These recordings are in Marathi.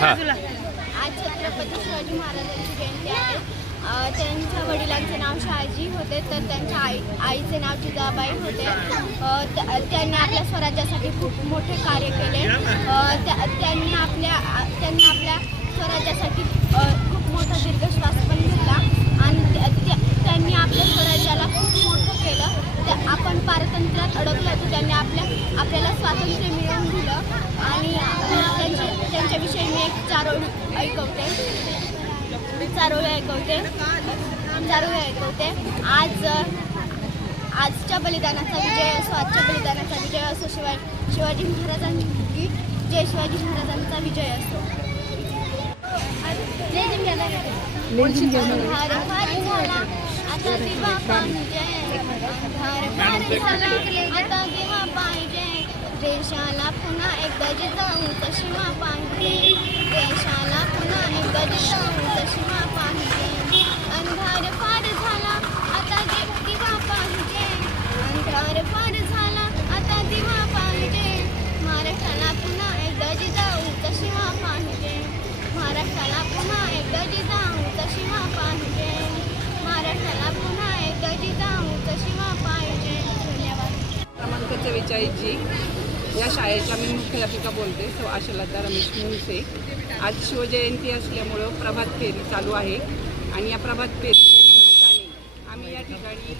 आज छत्रपती शिवाजी महाराजांची जयंती आहे. अ, त्यांच्या वडिलांचे नाव शहाजी होते तर त्यांच्या आई आईचे नाव जिजाबाई होते. त्यांनी आपल्या स्वराज्यासाठी खूप मोठे कार्य केले. त्यांनी आपल्या त्यांनी आपल्या स्वराज्यासाठी खूप मोठा दीर्घश्वास पण घेतला. आणि त्या- त्या- त्यांनी आपल्या स्वराज्याला खूप मोठं केलं. त्या आपण पारतंत्र्यात अडकलो होतो त्यांनी आपल्या आपल्याला स्वातंत्र्य मिळवून दिलं. आणि त्यांच्या त्यांच्याविषयी मी एक चारोळी ऐकवते. चारोळी ऐकवते. चारोळी ऐकवते. आज आजच्या बलिदानाचा विजय असो आजच्या बलिदानाचा विजय असो शिवाय शिवाजी महाराजांची जय शिवाजी महाराजांचा विजय असो. अंधार फार झाला. आता दिवा फार झाला. आता दिवा पाहिजे देशाला पुन्हा एकदा जिजाऊ शिवा पाहिजे देशाला पुन्हा एकदा जिजाऊ मा पाहिजे अंधार पार झाला आता दिवा पाहिजे. अंधार पार झाला आता दिवा पाहिजे. महाराष्ट्राला पुन्हा एकदा जिजाऊ शिवा पाहिजे. महाराष्ट्राला पुन्हा एकदा जिजाऊ शिवा पाहिजे. महाराष्ट्राला पुन्हा एकदा जिजाऊ शिवा पाहिजे. धन्यवाद. क्रमांक चव्वेचाळीस जी. या शाळेच्या मी मुख्याध्यापिका बोलते सो आशालता रमेश मुंगसे. आज शिवजयंती असल्यामुळं प्रभात फेरी चालू आहे आणि या प्रभात फेरीच्या निमित्ताने आम्ही या ठिकाणी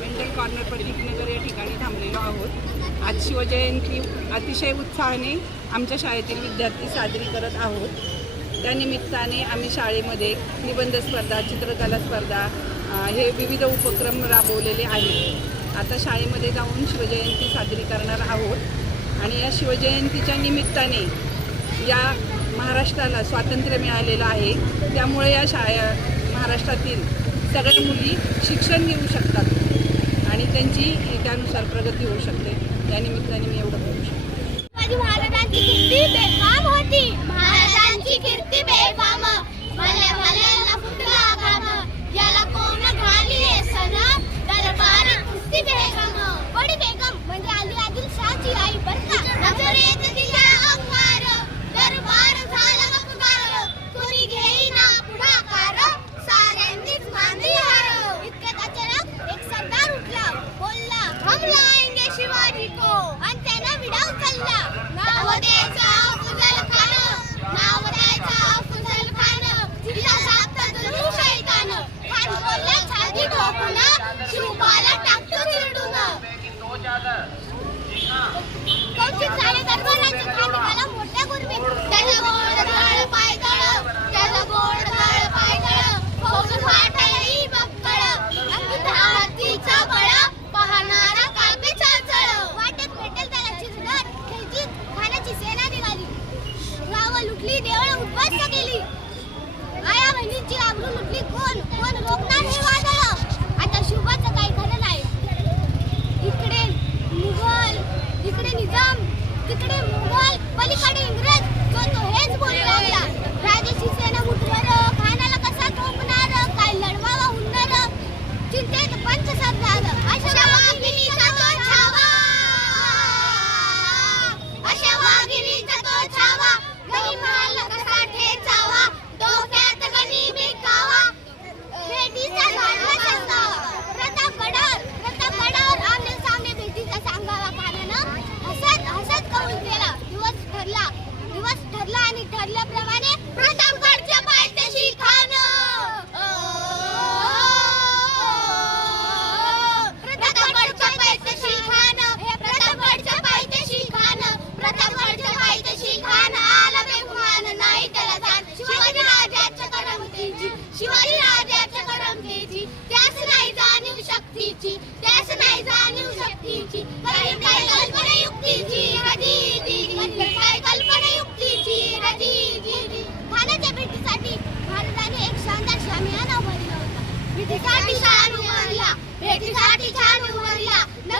मेंटल कॉर्नर प्रतीकनगर या ठिकाणी थांबलेलो आहोत. आज शिवजयंती अतिशय उत्साहाने आमच्या शाळेतील विद्यार्थी साजरी करत आहोत. त्यानिमित्ताने आम्ही शाळेमध्ये निबंध स्पर्धा चित्रकला स्पर्धा हे विविध उपक्रम राबवलेले आहेत. आता शाळेमध्ये जाऊन शिवजयंती साजरी करणार आहोत. आणि या शिवजयंतीच्या निमित्ताने या महाराष्ट्राला स्वातंत्र्य मिळालेलं आहे. त्यामुळे या शाळा महाराष्ट्रातील सगळ्या मुली शिक्षण घेऊ शकतात. आणि त्यांची त्यानुसार प्रगती होऊ शकते. त्या निमित्ताने मी एवढं करू शकते. महाराजांची कीर्ती बेफाम होती. महाराजांची कीर्ती बेफाम. लुटली देवळ उद्ध्वस्त केली. आया बहिणींची आबरू लुटली. कोण? कोण? रोखणार हे वादळ आता शिवबाचं काही खरं नाही. इकडे मुघल इकडे निजाम. तिकडे मुघल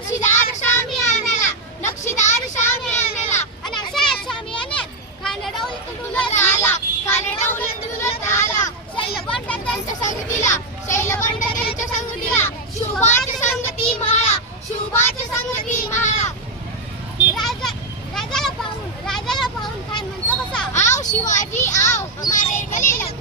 नक्षीदार स्वामी आणायला नक्षीदार शामी आणायला. आणि अशा शामी आणत खानडा उलटुलत आला खानडा उलटुलत आला. शैलबंड त्यांच्या संगतीला शैलबंड त्यांच्या संगतीला. शिवबाच संगती माळा शिवबाच संगती माळा. राजा राजाला पाहून राजाला पाहून काय म्हणतो कसा आओ शिवाजी आओ हमारे गले लग